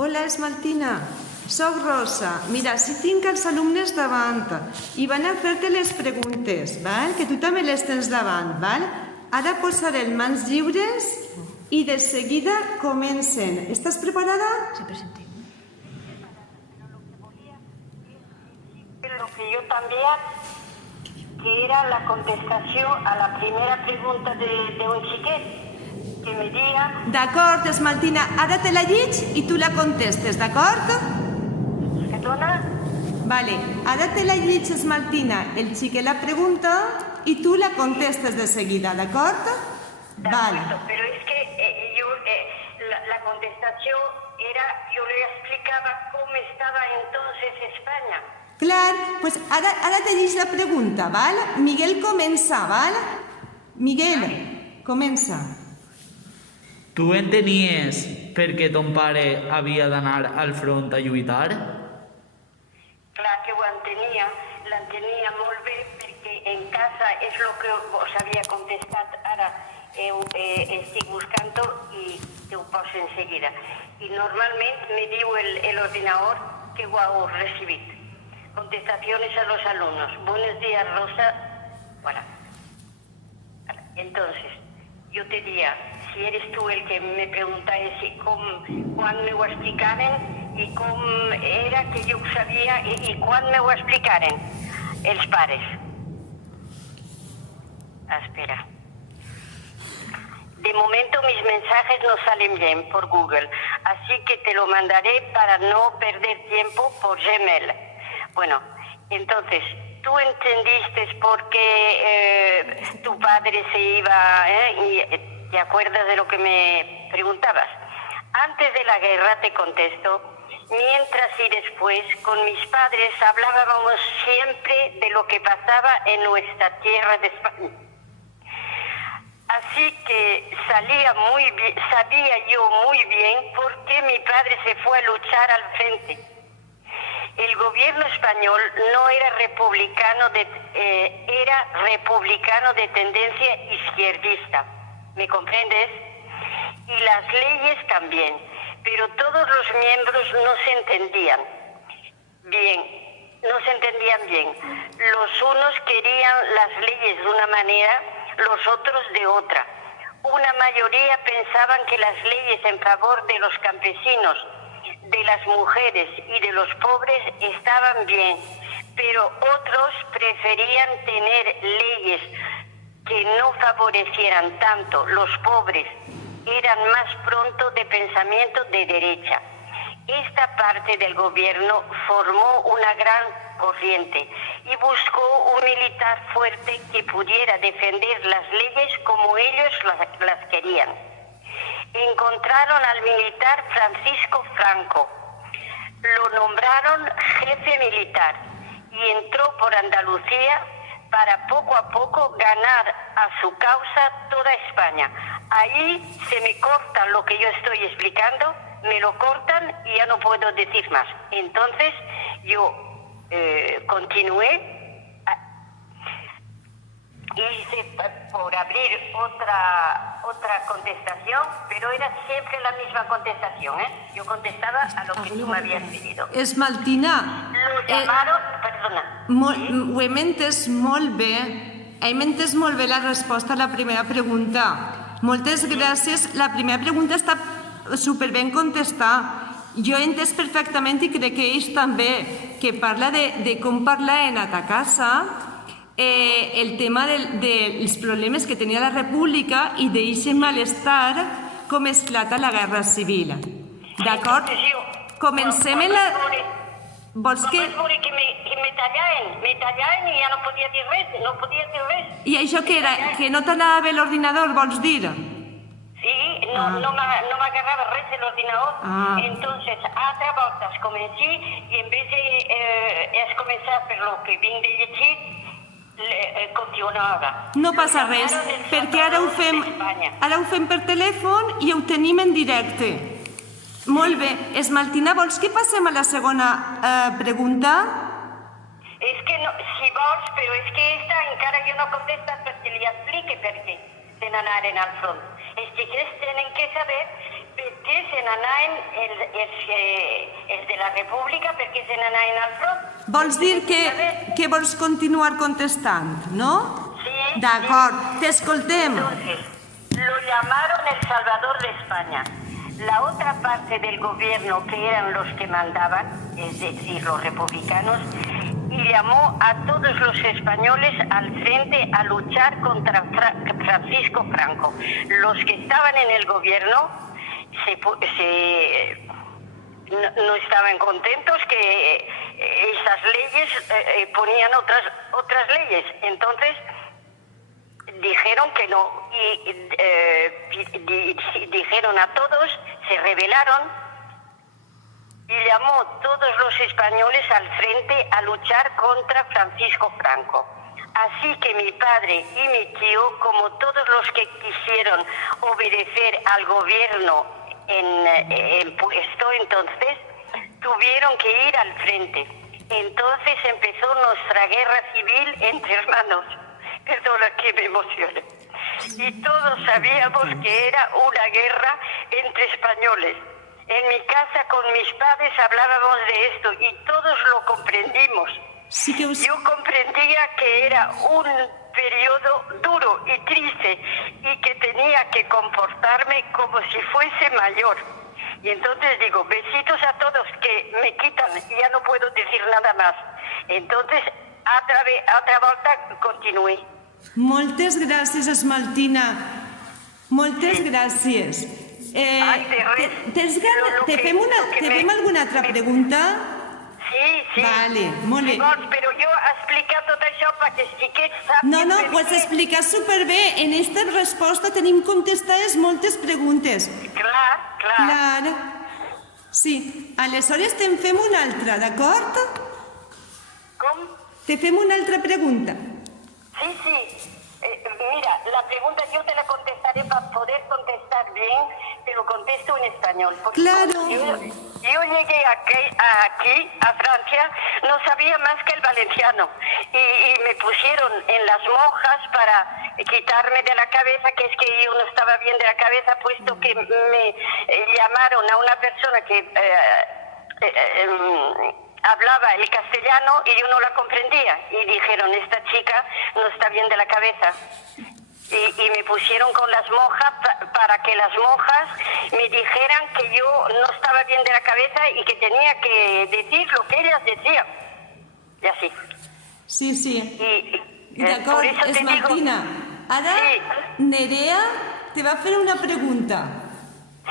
Hola, Esmaltina. Soc Rosa. Mira, si tinc els alumnes davant i van a fer-te les preguntes, val? Que tu també les tens davant, val? Ara posaré mans lliures i de seguida comencen. Estàs preparada? Se presente. Lo que yo también, que era la contestación a la primera pregunta de un xiquet, que me diga... D'acord, Esmaltina. Ara te la lliig i tu la contestes, d'acord? Perdona, Vale. Ara te la lliig, Esmaltina, el xiquet la pregunta i tu la contestes de seguida, d'acord? de Vale. acuerdo, pero es que la contestación era, yo le explicaba cómo estaba entonces España. Clar, pues ara te lliig la pregunta, val? Miguel comença, val? Miguel, comença. Tu entenies per què ton pare havia d'anar al front a lluitar? Clar que ho l'entenia molt bé perquè en casa és el que us havia contestat ara, estic buscant i te ho poso enseguida. I normalment me diu el ordenador que ho heu recibit. Contestaciones a los alumnos. Buenos días, Rosa. Bueno. Entonces, yo te diría, si eres tú el que me preguntáis cuándo me lo explicaran y cómo era que yo sabía y cuándo me lo explicaran, els pares. Espera. De momento mis mensajes no salen bien por Google, así que te lo mandaré para no perder tiempo por Gmail. Bueno, entonces, tú entendiste por qué tu padre se iba, y te acuerdas de lo que me preguntabas. Antes de la guerra, te contesto, mientras y después, con mis padres hablábamos siempre de lo que pasaba en nuestra tierra de España. Así que sabía yo muy bien por qué mi padre se fue a luchar al frente. El gobierno español no era republicano, era republicano de tendencia izquierdista, ¿me comprendes? Y las leyes también, pero todos los miembros no se entendían bien. Los unos querían las leyes de una manera, los otros de otra. Una mayoría pensaban que las leyes en favor de los campesinos, de las mujeres y de los pobres estaban bien, pero otros preferían tener leyes que no favorecieran tanto los pobres, eran más pronto de pensamiento de derecha. Esta parte del gobierno formó una gran corriente y buscó un militar fuerte que pudiera defender las leyes como ellos las querían. Encontraron al militar Francisco Franco, lo nombraron jefe militar y entró por Andalucía para poco a poco ganar a su causa toda España. Ahí se me corta lo que yo estoy explicando, me lo cortan y ya no puedo decir más. Entonces yo continué. Hice por abrir otra contestación, pero era siempre la misma contestación, ¿eh? Yo contestaba a lo que tú me habías pedido. Esmaltina, Lo llamaron, perdona. ho hem entès molt bé. Hem entès molt bé la resposta a la primera pregunta. Moltes gràcies. La primera pregunta està superben contestada. Jo he entès perfectament i crec que ells també, que parla de com parlar en a ta casa, el tema dels problemes que tenia la república i d'aquest malestar com esclata la guerra civil. D'acord? Comencem en la... Vols que... Me tallaven i ja no podia dir res, I això què era? Que no t'anava bé l'ordinador, vols dir? Sí, no m'agarrava res de l'ordinador. Entonces, altres voltes comencí i en vez de començar per lo que vinc de llegir, continuava. No passa res, perquè ara ho fem per telèfon i ho tenim en directe. Molt bé. Esmaltina, vols que passem a la segona pregunta? És que no, si vols, però és que esta encara jo no contesta perquè li explique per què se n'anaren al front. Els xiquets tenen que saber perquè se n'anaven els de la República, perquè se n'anaven al front. Vols dir que vols continuar contestant, no? Sí. D'acord, t'escoltem. Entonces, lo llamaron El Salvador de España. La otra parte del gobierno, que eran los que mandaban, es decir, los republicanos, y llamó a todos los españoles al frente a luchar contra Francisco Franco. Los que estaban en el gobierno no estaban contentos que esas leyes ponían otras leyes. Entonces dijeron que no y dijeron a todos, se rebelaron y llamó todos los españoles al frente a luchar contra Francisco Franco. Así que mi padre y mi tío, como todos los que quisieron obedecer al gobierno en puesto entonces, tuvieron que ir al frente. Entonces empezó nuestra guerra civil entre hermanos. Perdona que me emocione. Y todos sabíamos que era una guerra entre españoles. En mi casa con mis padres hablábamos de esto y todos lo comprendimos. Sí que Yo comprendía que era un periodo duro y triste y que tenía que comportarme como si fuese mayor. Y entonces digo, besitos a todos que me quitan y ya no puedo decir nada más. Entonces, otra volta continué. Moltes gràcies, Esmaltina. Moltes gràcies. Ai, de res. Te fem alguna altra pregunta? Sí. Vale, molt bé. Llavors, però jo explicar tot això perquè sí que sap... No, ho has explicat superbé. En esta resposta tenim contestades moltes preguntes. Clar. Sí. Aleshores te'n fem una altra, d'acord? Com? Te fem una altra pregunta. Sí. Mira, la pregunta yo te la contestaré para poder contestar bien, te lo contesto en español. Porque Claro. Yo llegué aquí, a Francia, no sabía más que el valenciano. Y me pusieron en las monjas para quitarme de la cabeza, que es que yo no estaba bien de la cabeza, puesto que me llamaron a una persona que... hablaba el castellano y yo no la comprendía y dijeron, esta chica no está bien de la cabeza y me pusieron con las monjas para que las monjas me dijeran que yo no estaba bien de la cabeza y que tenía que decir lo que ellas decían y así. Sí. Y D'acord, por eso te Esmaltina. digo, Ara sí. Nerea te va fer una pregunta.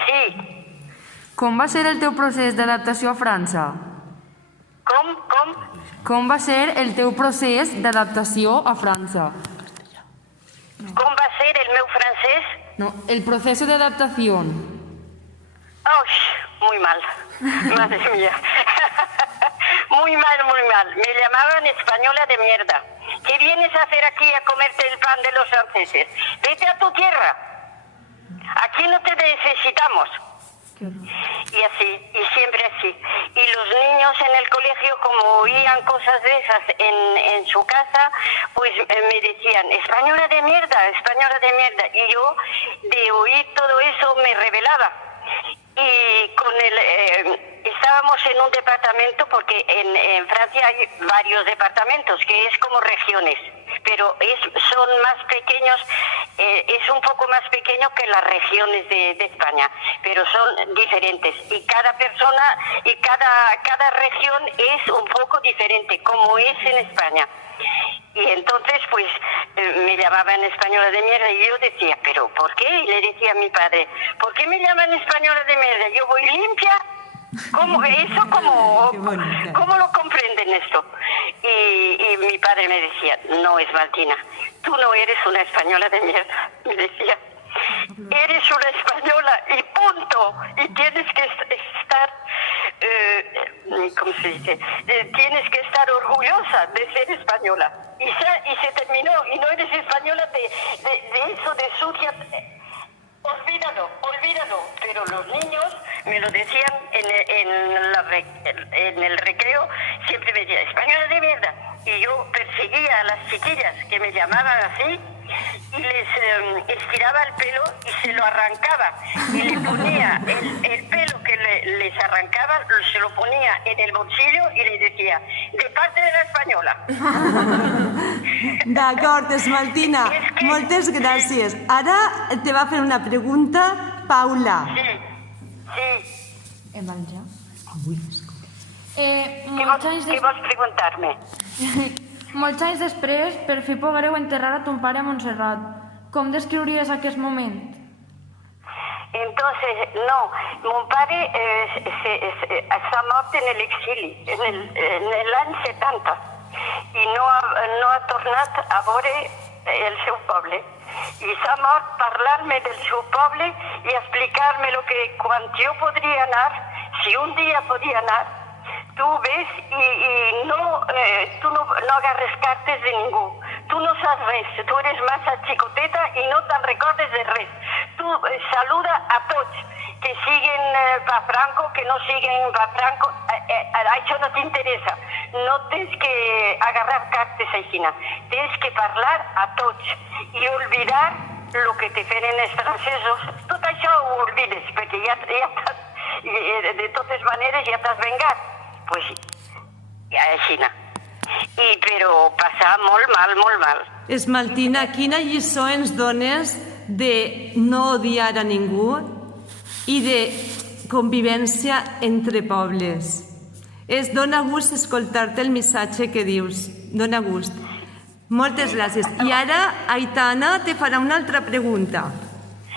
sí, Com va ser el teu procés d'adaptació a França? Com va ser el teu procés d'adaptació a França? ¿cómo va a ser el meu francés? No, el proceso de adaptación. Muy mal, madre mía. Muy mal. Me llamaban española de mierda. ¿Qué vienes a hacer aquí a comerte el pan de los franceses? Vete a tu tierra. Aquí no te necesitamos. Y así, y siempre así. Y los niños en el colegio, como oían cosas de esas en su casa, pues me decían, española de mierda. Y yo, de oír todo eso, me rebelaba. Y estábamos en un departamento, porque en Francia hay varios departamentos, que es como regiones, pero son más pequeños, es un poco más pequeño que las regiones de España, pero son diferentes. Y cada persona y cada región es un poco diferente, como es en España. Y entonces, pues, me llamaban española de mierda y yo decía, ¿pero por qué? Y le decía a mi padre, ¿por qué me llaman española de mierda? ¿Yo voy limpia? ¿Cómo lo comprenden esto? Y mi padre me decía, no, Esmaltina, tú no eres una española de mierda. Me decía, eres una española y punto. Y tienes que estar... ¿cómo se dice? Tienes que estar orgullosa de ser española. Y se terminó. Y no eres española de eso, de sucia. Olvídalo. Pero los niños me lo decían en el recreo. Siempre me decían, española de mierda. Y yo perseguía a las chiquillas que me llamaban así. y les estiraba el pelo y se lo arrancaba. Y le ponía el pelo que les arrancaba, se lo ponía en el bolsillo y le decía, de parte de la española. D'acord, Esmaltina, És que- moltes gràcies. Ara te va fer una pregunta, Paula. Sí, sí. Hem menjat. Què Molts anys, què vols preguntar-me? molts anys després, per fi poguereu enterrar a ton pare a Montserrat. Com descriuries aquest moment? Entonces, no, mon pare s'ha mort en l'exili, en l'any 70, i no ha tornat a veure el seu poble. I s'ha mort parlar-me del seu poble i explicar-me lo que quan jo podria anar, si un dia podia anar, tu ves i tu no agarres cartes de ningú. Tu no saps res, tu eres massa xicoteta i no te'n recordes de res. Tu saluda a tots, que siguen pa Franco, que no siguen pa Franco, això no t'interessa. No tens que agarrar cartes així, tens que parlar a tots i oblidar lo que te feren els francesos. Tot això ho oblides, perquè ja de totes maneres ja t'has vengat. Pues ja així. Però passar molt mal. Esmaltina, quina lliçó ens dones de no odiar a ningú i de convivència entre pobles? Dona gust escoltar-te el missatge que dius. Dona gust. Moltes gràcies. I ara, Aitana te farà una altra pregunta.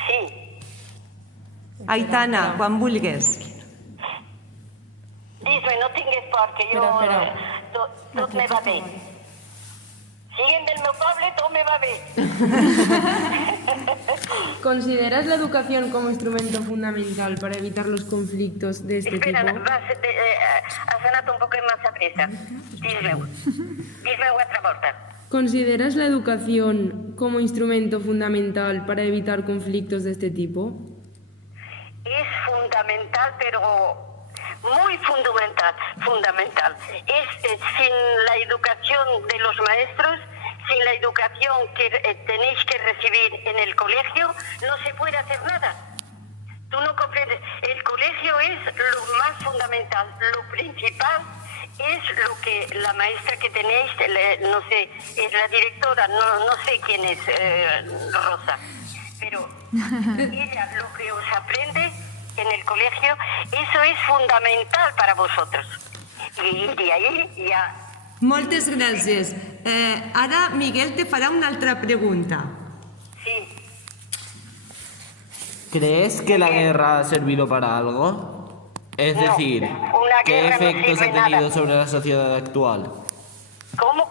Sí. Aitana, quan vulguis. Dis-me, no tingues por, que jo... Tot me va bé. Siguen del meu poble, tot me va bé. ¿Consideras la educación como instrumento fundamental para evitar los conflictos de este Espera, tipo? has anat un poc més a pressa. Dis-me otra volta. ¿Consideras la educación como instrumento fundamental para evitar conflictos de este tipo? Es fundamental, pero muy fundamental. Sin la educación de los maestros, sin la educación que tenéis que recibir en el colegio, no se puede hacer nada. Tú no comprendes. El colegio es lo más fundamental, lo principal es lo que la maestra que tenéis, no sé, es la directora, no sé quién es, Rosa, pero ella lo que os aprende en el colegio, eso es fundamental para vosotros. Y de ahí ya... Moltes gràcies. Ara Miguel te farà una altra pregunta. Sí. ¿Crees que la guerra ha servido para algo? Es No, decir, una ¿qué guerra no efectos sirve ha tenido nada. sobre la sociedad actual? ¿Cómo?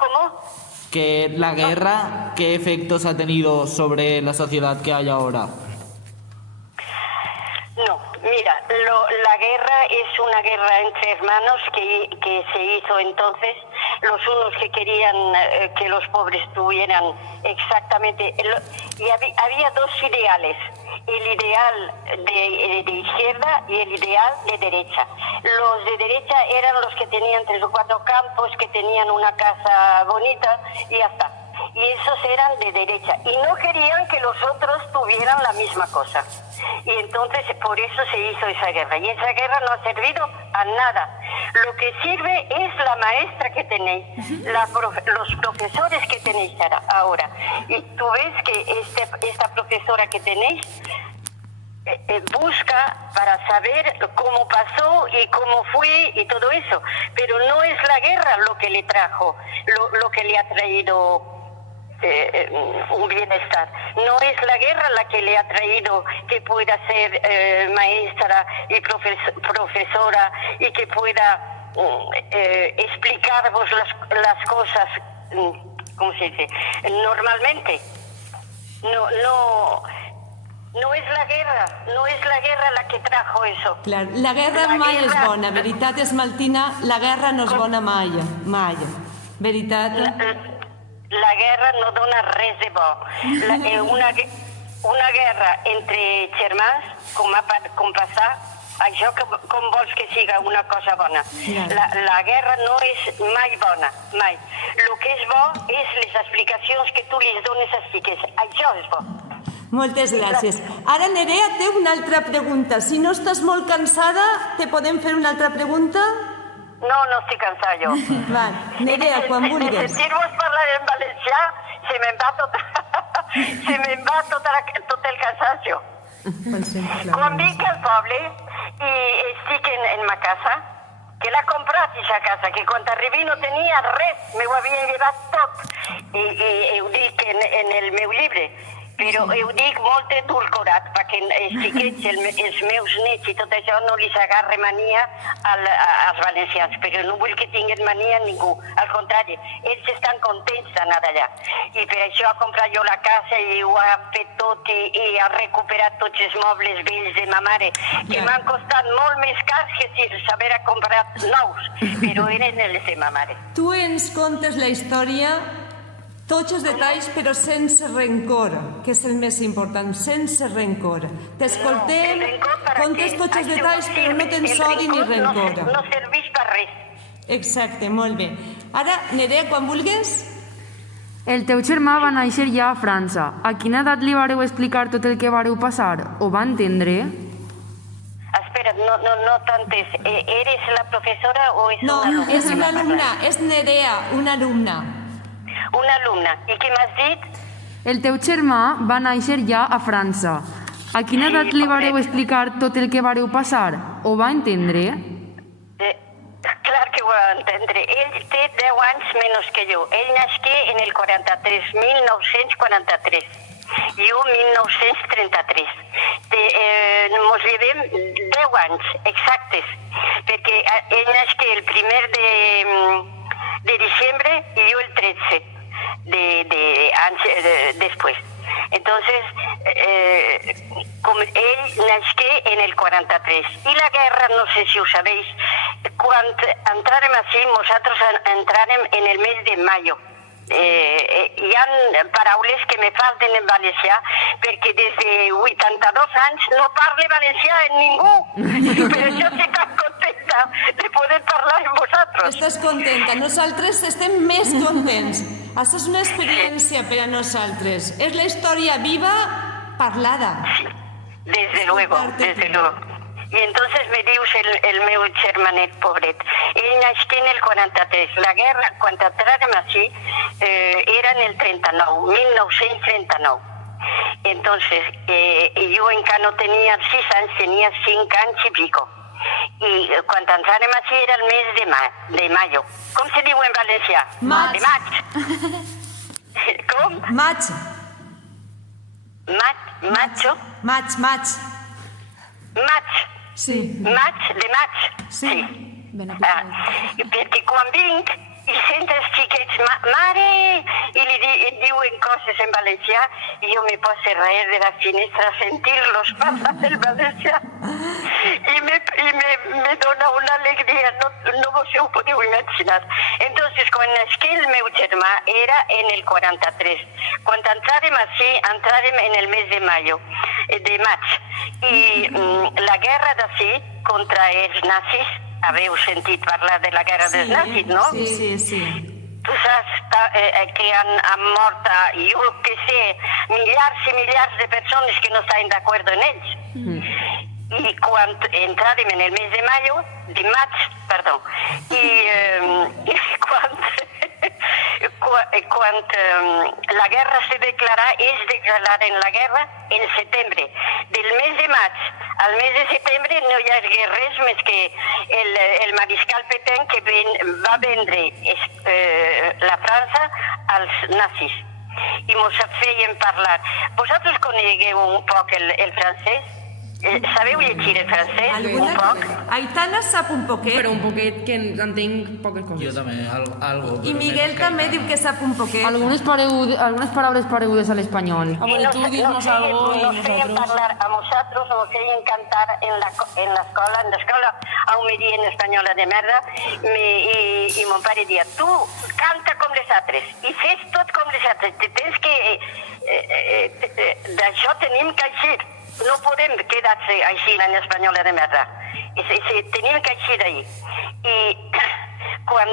Que la guerra, ¿qué efectos ha tenido sobre la sociedad que hay ahora? No, mira, la guerra es una guerra entre hermanos que se hizo entonces. Los unos que querían que los pobres tuvieran exactamente... Y había dos ideales, el ideal de izquierda y el ideal de derecha. Los de derecha eran los que tenían 3 o 4 campos, que tenían una casa bonita y ya está. Y esos eran de derecha. Y no querían que los otros tuvieran la misma cosa. Y entonces por eso se hizo esa guerra. Y esa guerra no ha servido a nada. Lo que sirve es la maestra que tenéis, los profesores que tenéis ahora. Y tú ves que esta profesora que tenéis busca para saber cómo pasó y cómo fue y todo eso. Pero no es la guerra lo que le trajo, lo que le ha traído un bienestar. No es la guerra la que le ha traído que pueda ser maestra y profesora y que pueda explicaros las cosas, ¿cómo se dice? Normalmente. No es la guerra la que trajo eso. Clar, la guerra mai és bona. Veritat, Esmaltina, la guerra no és bona mai. Mai. Veritat? La guerra no dona res de bo. Una guerra entre germans, com passa, això com vols que siga una cosa bona? La guerra no és mai bona, mai. El que és bo és les explicacions que tu li dones als xiquets. Això és bo. Moltes gràcies. Ara Nerea té una altra pregunta. Si no estàs molt cansada, te podem fer una altra pregunta? No estic cansada jo. Val. Nerea, quan vulguis. De sentir-vos parlar en valencià se me'n va tot el cansacio. Quan vinc al poble i estic en ma casa, que l'ha comprat aquesta casa, que quan arribi no tenia res, m'ho havien llevat tot. I ho dic en el meu llibre. Però ho dic molt edulcorat perquè els xiquets, els meus nets i tot això no li s'agarra mania als valencians, però no vull que tinguin mania a ningú, al contrari, ells estan contents d'anar allà. I per això ha comprat jo la casa i ho ha fet tot i ha recuperat tots els mobles vells de ma mare, que m'han costat molt més cars que si s'haver comprat nous, però eren els de ma mare. Tu ens contes la història, tots els detalls, però sense rencor, que és el més important, sense rencor. T'escoltem, contes tots els detalls, però no tens odi ni rencor. No serveix per res. Exacte, molt bé. Ara, Nerea, quan vulguis. El teu germà va néixer ja a França. A quina edat li vareu explicar tot el que vareu passar? Ho va entendre? Espera, no t'entens. Eres la professora o és No, una alumna? és una alumna, és Nerea, una alumna. Una alumna. I què m'has dit? El teu germà va néixer ja a França. A quina edat li vareu explicar tot el que vareu passar? Ho va entendre? Clar que ho va entendre. Ell té 10 anys menys que jo. Ell nasqué en el 43, 1943. Jo, 1933. Mos llevem 10 anys exactes, perquè ell nasqué el 1 de diciembre y yo el 13 después. Entonces, como él nació en el 43 y la guerra, no sé si os sabéis, cuando entrarem así, nosotros entrarem en el mes de mayo. Hi ha paraules que me falten en valencià perquè des de 82 anys no parle valencià en ningú. Per això estic tan contenta de poder parlar amb vosaltres. Estàs contenta. Nosaltres estem més contents. Això és una experiència per a nosaltres. És la història viva parlada. Desde luego, desde luego. Y entonces me dius el meu germanet, pobret. Ell nasqué en el 43. La guerra, quan entràrem així, era en el 39, 1939. Entonces, yo encara no tenia 6 anys, tenia 5 anys i pico. I quan entràrem així era el mes de mayo. Com se diu en valencià? Maig. De maig. Com? Maig. Macho? Maig. Maig. Sí. Maig, de maig. Sí. Perquè quan vinc i sento els xiquets, mare, i li diuen coses en valencià, i jo me poso raer de la finestra a sentir-los parlar el valencià. I me dona una alegria, no vos ho podeu imaginar. Entonces, quan nasqué el meu germà era en el 43. Quan entràrem així, entràrem en el mes de maig. I la guerra d'ací contra els nazis, haveu sentit parlar de la guerra dels nazis, no? Sí. Tu saps que han mort, jo que sé, milers i milers de persones que no estan d'acord en ells. I quan entràrem en el mes de maig, quan la guerra se declara, ells declararen la guerra en setembre. Del mes de maig al mes de setembre no hi ha res més que el mariscal Pétain que va vendre la França als nazis. I mos feien parlar. Vosaltres conegueu un poc el francès? Sabeu llegir el francès? Un poc? Aitana sap un poquet. Però un poquet que entenc poques coses. Jo també, algo. I Miguel també diu que sap un poquet. Algunes paraules paregudes a l'espanyol. Tú dinos algo y Nos feien nosotros... parlar a nosaltres, nos feien cantar en l'escola Aumeria en espanyola de merda, i mon pare dia, tu canta com les altres, i fes tot com les altres, tens que... d'això tenim que eixir. No podem quedar-se així en espanyola de merda. tenim que eixir d'ahir. I quan...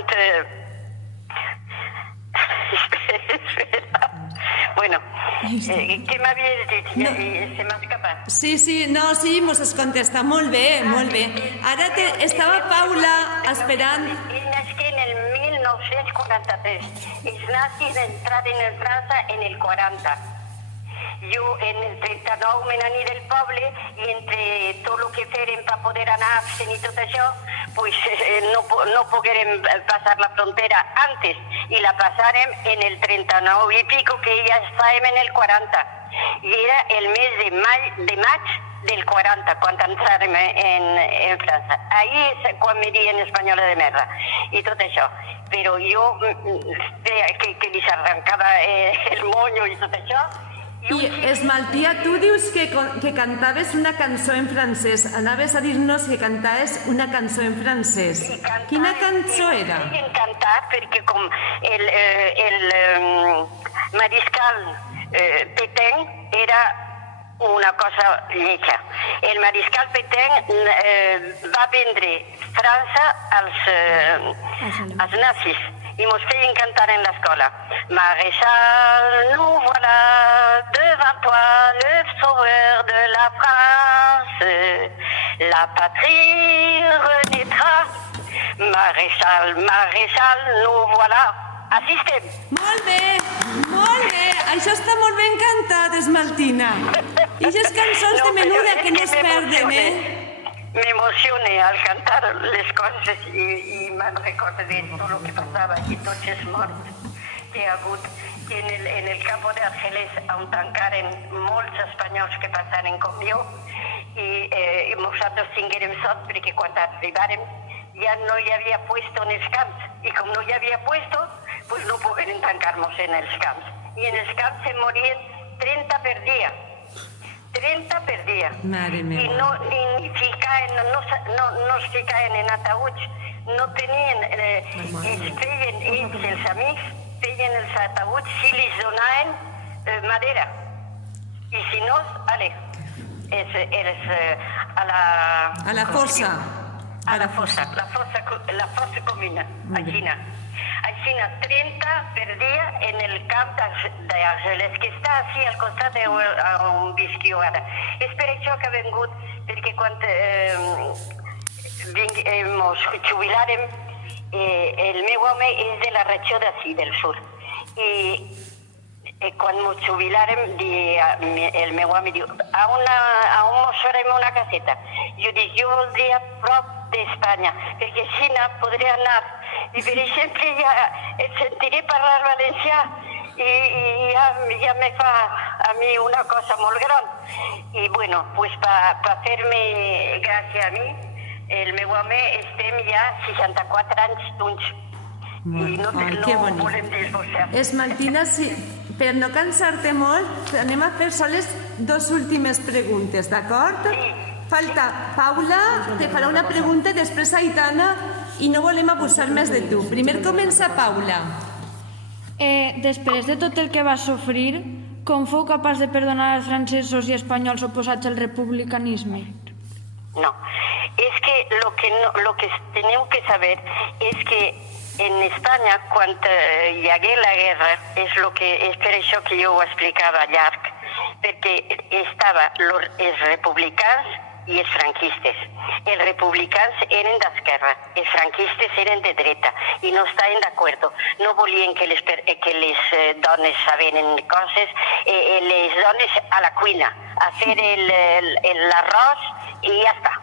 Espera. Bueno, què m'havies dit? No. Se m'ha escapat. Sí, mos es contesta. Molt bé, molt bé. Ara estava Paula esperant... Ell nasqué en el 1943. Els nazis entraron en França en el 40. Jo en el 39 me n'anir del poble i entre tot el que feren per poder anar absent i tot això, pues no poguérem passar la frontera antes i la passàrem en el 39 i pico, que ja estàvem en el 40. I era el mes de maig del 40, quan entràrem en França. Ahí és quan me dien espanyola de merda i tot això. Però jo veia que li s'arrencava el monyo i tot això. I, Esmaltia, tu dius que cantaves una cançó en francès. Anaves a dir-nos que cantaves una cançó en francès. Quina cançó era? Feien cantar perquè com el mariscal Pétain era una cosa lletja. El mariscal Pétain va vendre França als nazis i mos feien cantar en l'escola. Maréchal, nous voilà devant toi, le sauveur de la France. La patrie renaîtra. Maréchal, nous voilà. Així estem. Molt bé, molt bé. Això està molt ben cantat, Esmaltina. I aquestes cançons de menuda que no es perden, M'emocione al cantar les coses i me'n recordo de tot el que passava i tots els morts que hi ha hagut en el camp d'Argelès, on tancaren molts espanyols que passaren com jo i nosaltres tinguérem sort perquè quan arribàrem ja no hi havia puesto en els camps i com no hi havia puesto, pues no pogueren tancar-nos en els camps i en els camps se morien 30 per dia. 30 per dia. Mare meva. I no es ficaven en ataüts, no tenien, els amics feien els ataüts si li donaven madera. I si no, a la fossa. A la fossa comuna, així 30 per dia en el camp d'Argelès, que està així al costat on visc jo ara. És per això que ha vingut, perquè quan ens jubilàrem, el meu home és de la regió d'ací, del sud. I quan ens jubilàrem, el meu home diu, a on mos farem una caseta? Jo dic, jo voldria prop d'Espanya, perquè així podré anar. I per exemple ja et sentiré parlar valencià i ja me fa a mi una cosa molt gran. I bueno, pues per fer-me gràcia a mi, el meu home estem ja 64 anys junts. I no volem divorciar. Esmaltina, per no cansar-te molt, anem a fer soles 2 últimes preguntes, d'acord? Sí. Falta Paula, te farà una pregunta, i després Aitana, i no volem abusar més de tu. Primer comença Paula. Després de tot el que vas sofrir, com fou capaç de perdonar als francesos i espanyols oposats al republicanisme? No, es que lo que tenemos que saber es que en España, cuando hi hagué la guerra, és per això que jo ho explicava llarg, perquè estava els republicans i els franquistes. Els republicans eren d'esquerra, els franquistes eren de dreta i no estaven d'acord. No volien que les dones saberen coses, les dones a la cuina, a fer l'arròs i ja està.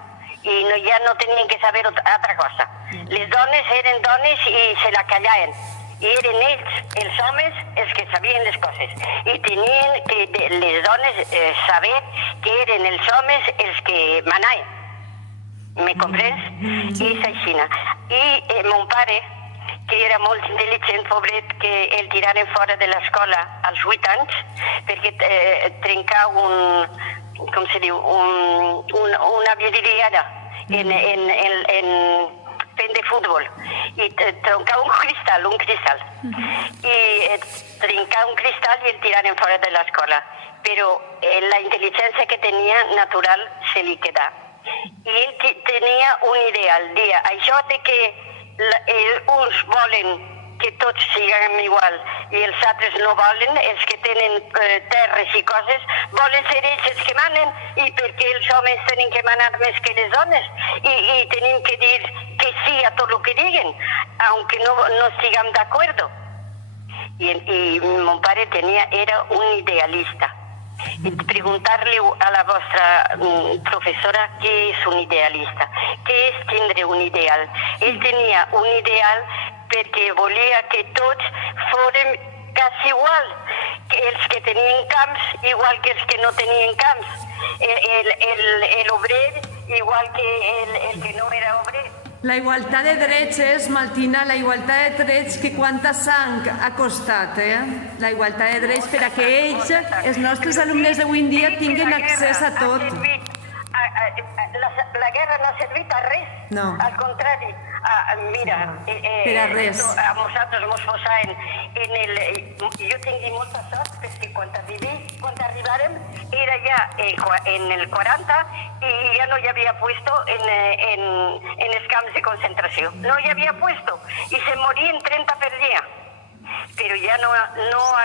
I ja no tenien que saber altra cosa. Les dones eren dones i se la callaven. I eren ells, els homes, els que sabien les coses. I tenien que les dones saber que eren els homes els que manaven. Me comprens? I és així. I mon pare, que era molt intel·ligent, pobret, que el tiraren fora de l'escola als 8 anys, perquè trencà com se diu, una vidriera fent de futbol i troncar un cristal i trincar un cristal i el tiraren fora de l'escola, però la intel·ligència que tenia natural se li quedà I ell tenia un ideal, dia, això de que uns volen que tots siguem igual i els altres no volen, els que tenen terres i coses, volen ser ells els que manen, i perquè els homes tenen que manar més que les dones i tenim que dir que sí a tot el que diguen, aunque no estiguem d'acord. Y mi padre era un idealista. Y preguntarle a la vuestra profesora qué es un idealista, qué es tener un ideal. Él tenía un ideal porque volía que todos fueran casi igual, que els que tenien camps igual que els que no tenien camps, el obrer igual que el que no era obrer. La igualtat de drets és, Martina, la igualtat de drets que quanta sang ha costat, La igualtat de drets per a que ells, els nostres alumnes d'avui en dia, tinguin accés a tot. La guerra no ha servit a res. No. Al contrari, mira, per a res. A nosaltres ens posaven en el... Jo tinc molta sort perquè quan arribàrem era ja en el 40 i ja no hi havia puesto en els camps de concentració. No hi havia puesto i se morien 30 per dia. Pero ya no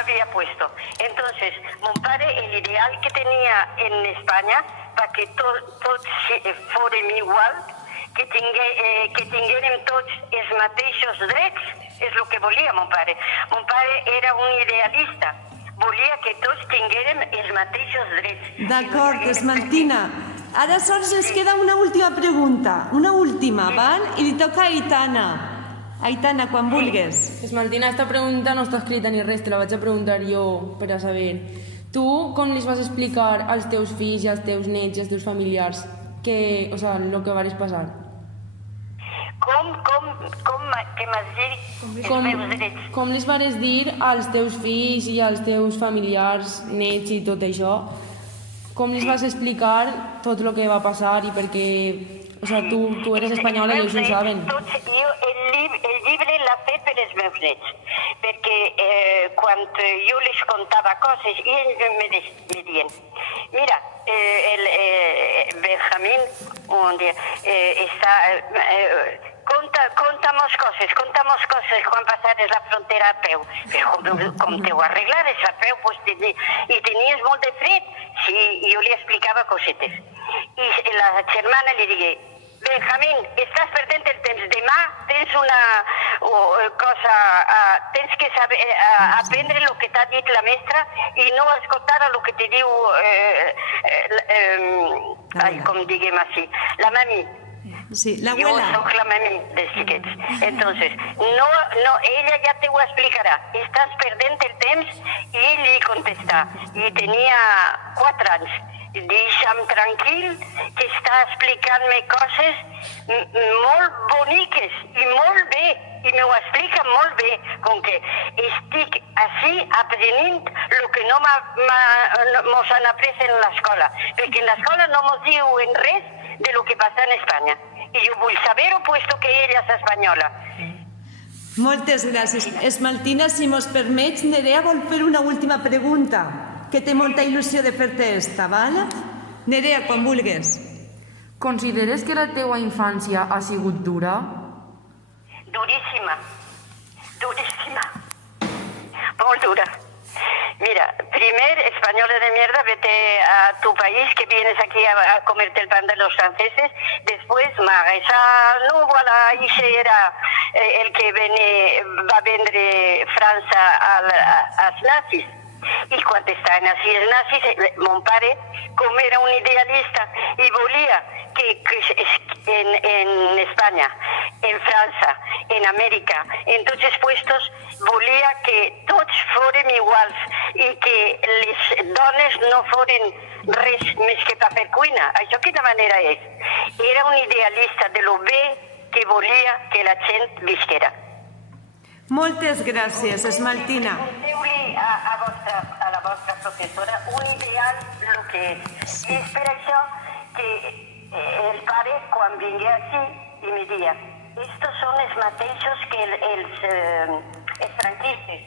había puesto. Entonces, mi padre, el ideal que tenía en España, para que todos fueran igual, que tinguérem tots els mateixos drets, és el que volia mon pare. Mon pare era un idealista, volia que tots tinguérem els mateixos drets. D'acord, Esmaltina. Ara sols ens queda una última pregunta, una última, val? I li toca a Aitana. Aitana, quan vulguis. Esmaltina, esta pregunta no està escrita ni res, te la vaig a preguntar jo per a saber. Tu, com li vas explicar als teus fills i als teus nets i als teus familiars que, o sea, lo que vares passar? Com que m'has dit els meus drets? Com li vares dir als teus fills i als teus familiars, nets i tot això? Com li vas explicar tot el que va passar i perquè, o sea, tu eres espanyola i ells ho saben? El llibre l'ha fet per els meus nets, perquè quan jo les contava coses i ells me deien, mira, el Benjamín un dia està... Contamos coses quan passares la frontera a peu. Però com te ho arreglares a peu, i tenies molt de fred? Sí, jo li explicava cosetes. I la germana li digué, Benjamín, estàs perdent el temps. Demà tens una cosa... Tens que saber aprendre el que t'ha dit la mestra i no escoltar el que te diu... com diguem així, la mami. Sí, la Yo abuela. soy la mami de xiquets. Entonces, ella ja te ho explicarà. Estàs perdent el temps? I ell li contesta. I tenia 4 anys. Deixa'm tranquil, que està explicant-me coses molt boniques i molt bé. I m'ho explica molt bé, com que estic així aprenent el que no mos han après en l'escola. Perquè en l'escola no mos diuen res de lo que passa en Espanya. I jo vull saber-ho, puesto que ella és espanyola. Moltes gràcies. Esmaltina, si mos permets, Nerea vol fer una última pregunta, que té molta il·lusió de fer-te esta, val? Nerea, quan vulguis. Consideres que la teua infància ha sigut dura? Durísima. Molt dura. Mira, primer, española de mierda, vete a tu país, que vienes aquí a comerte el pan de los franceses. Después, no, voilà, ese era el que va a vendre França als nazis. I quan estaven així els nazis, mon pare, com era un idealista i volia que en Espanya, en França, en Amèrica, en tots els puestos, volia que tots fórem iguals i que les dones no foren res més que paper cuina. Això quina manera és? Era un idealista de lo bé que volia que la gent visquera. Moltes gràcies, Esmaltina. Conteu-li a la vostra professora un ideal el que és. I és per això que el pare, quan vingui així, i me dia, estos són els mateixos que els franquistes.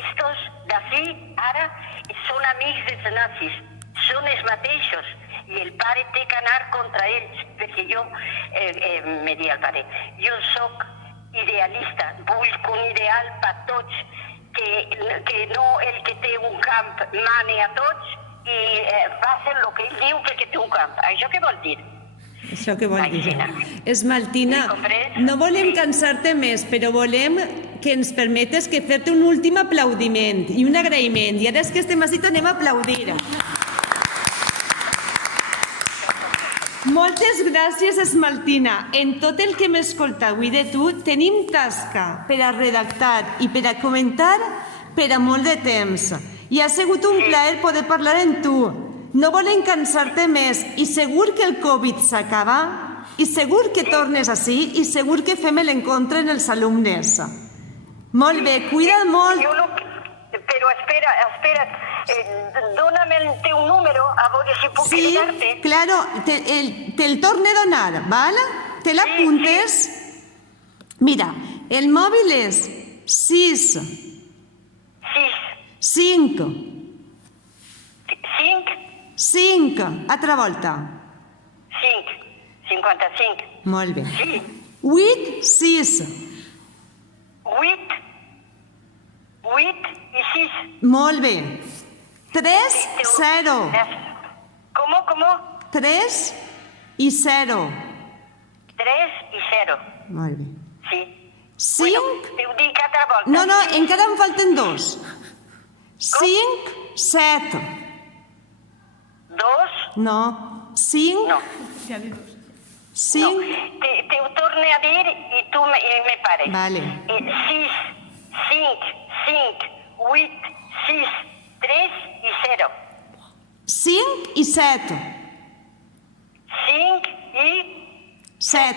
Estos d'ací, ara, són amics dels nazis. són els mateixos. I el pare té que anar contra ells, perquè jo, me dia el pare, jo sóc idealista, vull un ideal per tots, que no el que té un camp mane a tots i facin el que ell diu perquè té un camp. Això què vol dir? Això què vol dir? Martina. Esmaltina, ¿Me comprendes? no volem Sí. cansar-te més, però volem que ens permetes que fer-te un últim aplaudiment i un agraïment. I ara és que estem així, anem a aplaudir. Moltes gràcies, Esmaltina. En tot el que hem escoltat avui de tu, tenim tasca per a redactar i per a comentar per a molt de temps. I ha sigut un plaer poder parlar amb tu. No volem cansar-te més i segur que el Covid s'acaba i segur que tornes així i segur que fem l'encontre en els alumnes. Molt bé, cuida't molt. Però espera, dóname el teu número a veure si puc Sí, cridar-te. claro, te'l torne a donar, ¿val? Te l'apuntes? Mira, el mòbil és 6 5 5, altra volta. 55. Molt bé. Sí, 8 6, 8 i 6. molt bé. 3 0, ¿Cómo? 3 i 0, 3 i 0. molt bé. Sí. 5, Te ho dic altra volta. no, encara em falten 2. 5 7, 2, no, 5 no. 5, Te ho torne a dir i tu me pares. Vale. 6, 5, 8, 6, 3 i 0. 5 i 7, 5 i... 7.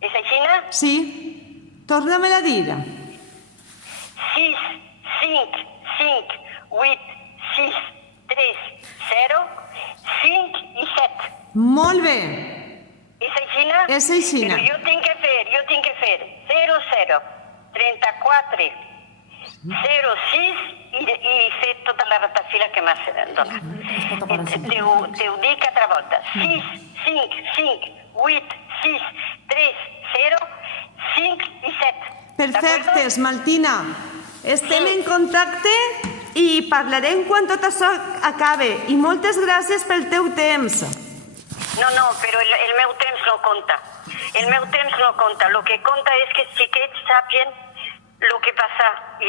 És aixina? Sí, torna-me-la a dir. 6, 5, 8, 6, 3, 0, 5 i 7. Molt bé. És aixina? És aixina. Però jo tinc que fer 0, 0, 34, 0, 6 i fer tota la ratafila que m'has donat. Te ho dic altra volta. 6, 5, 8, 6, 3, 0, 5 i 7. Perfecte, Esmaltina. Estem en contacte i parlarem quan tot això acabe. I moltes gràcies pel teu temps. No, però el meu temps no compta. El meu temps no compta. Lo que compta és que els xiquets sàpien el que passa. I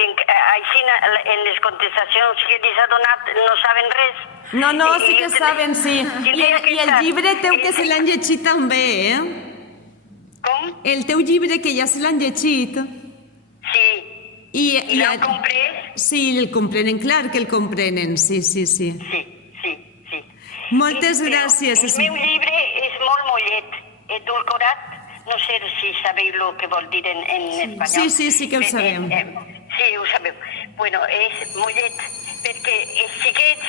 així en les contestacions que els ha donat no saben res. No, sí que saben, sí. I el llibre teu que se l'han llegit també, eh? Com? El teu llibre que ja se l'han llegit. Sí. I l'han comprès? Sí, el comprenen, clar que el comprenen, sí. Sí. Moltes gràcies. El meu llibre és molt mollet, edulcorat, no sé si sabeu el que vol dir en espanyol. Sí que ho sabem. Sí, ho sabeu. Bueno, és mollet, perquè els xiquets,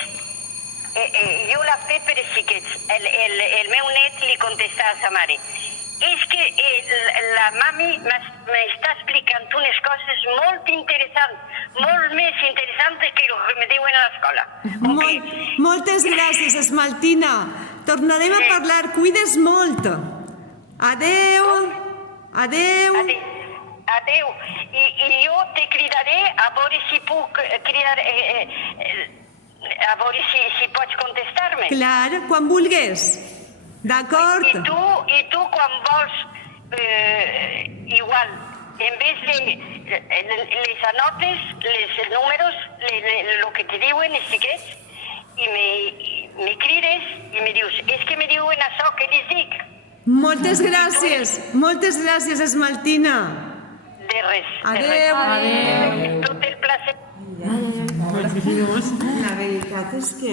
jo l'he fet per els xiquets. El meu net li contesta a sa mare. És que la mami m'està explicant unes coses molt interessants, molt més interessants que el que me diuen a l'escola. Moltes gràcies, Esmaltina. Tornarem a parlar. Cuides molt. Adeu. Adeu. I jo te cridaré a veure si puc cridar, a veure si pots contestar-me. Clar, quan vulguis. D'acord. I tu quan vols, igual, en vez de les anotes, els números, el que te diuen els xiquets, i me crides i me dius, és que me diuen això que els dic. Moltes gràcies, Esmaltina. De res. Adeu. Tot el placer. La veritat és que